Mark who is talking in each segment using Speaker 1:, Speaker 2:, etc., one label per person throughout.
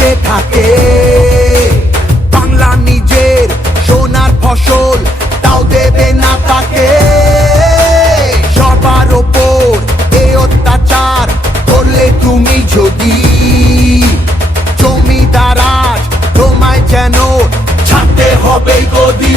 Speaker 1: থাকে। বাংলা নিজের সোনার ফসল, তাও দেবে না তাকে। সবার ওপর এ অত্যাচার করলে তুমি যদি জমিদার আজ তোমায় যেন ছাড়তে হবে গদি।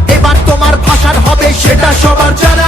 Speaker 1: এবার তোমার ভাষার হবে সেটা সবার জানা।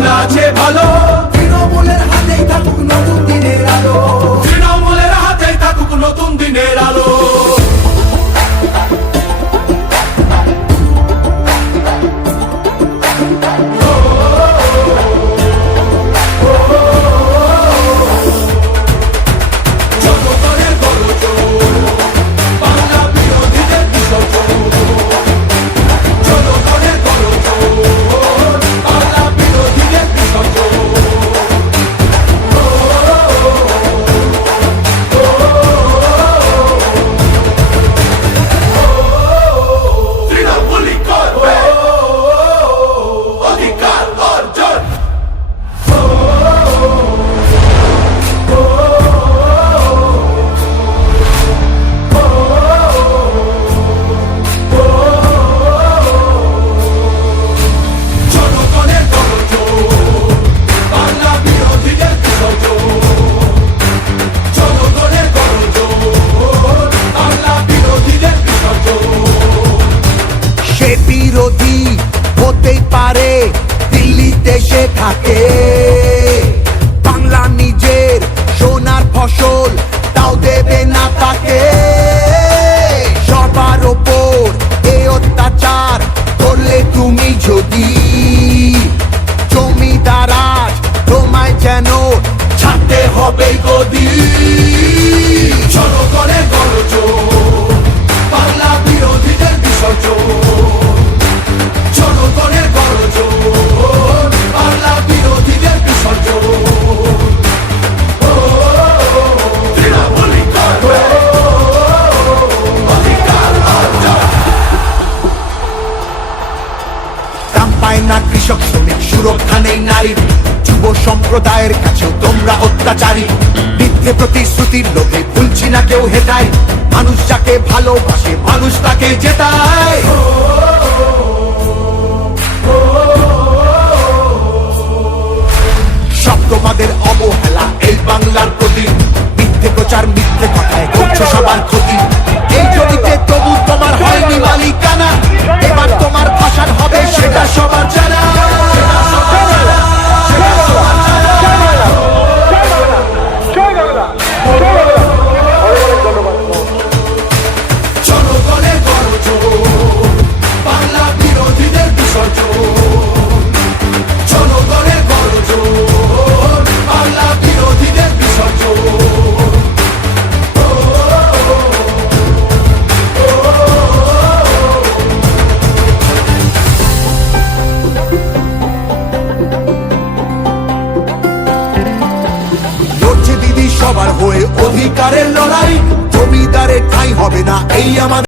Speaker 1: থাকে নারীর যুব সম্প্রদায়ের কাছেও তোমরা অত্যাচারী। মিথ্যে প্রতিশ্রুতির লোভে ভুলছি না কেউ হেটায় মানুষ যাকে ভালোবাসে, মানুষ তাকে জেতায়। সব তোমাদের অবহেলা এই বাংলার প্রতি। হয়ে অধিকারের লড়াই। জমিদারের ঠাই হবে না এই আমাদের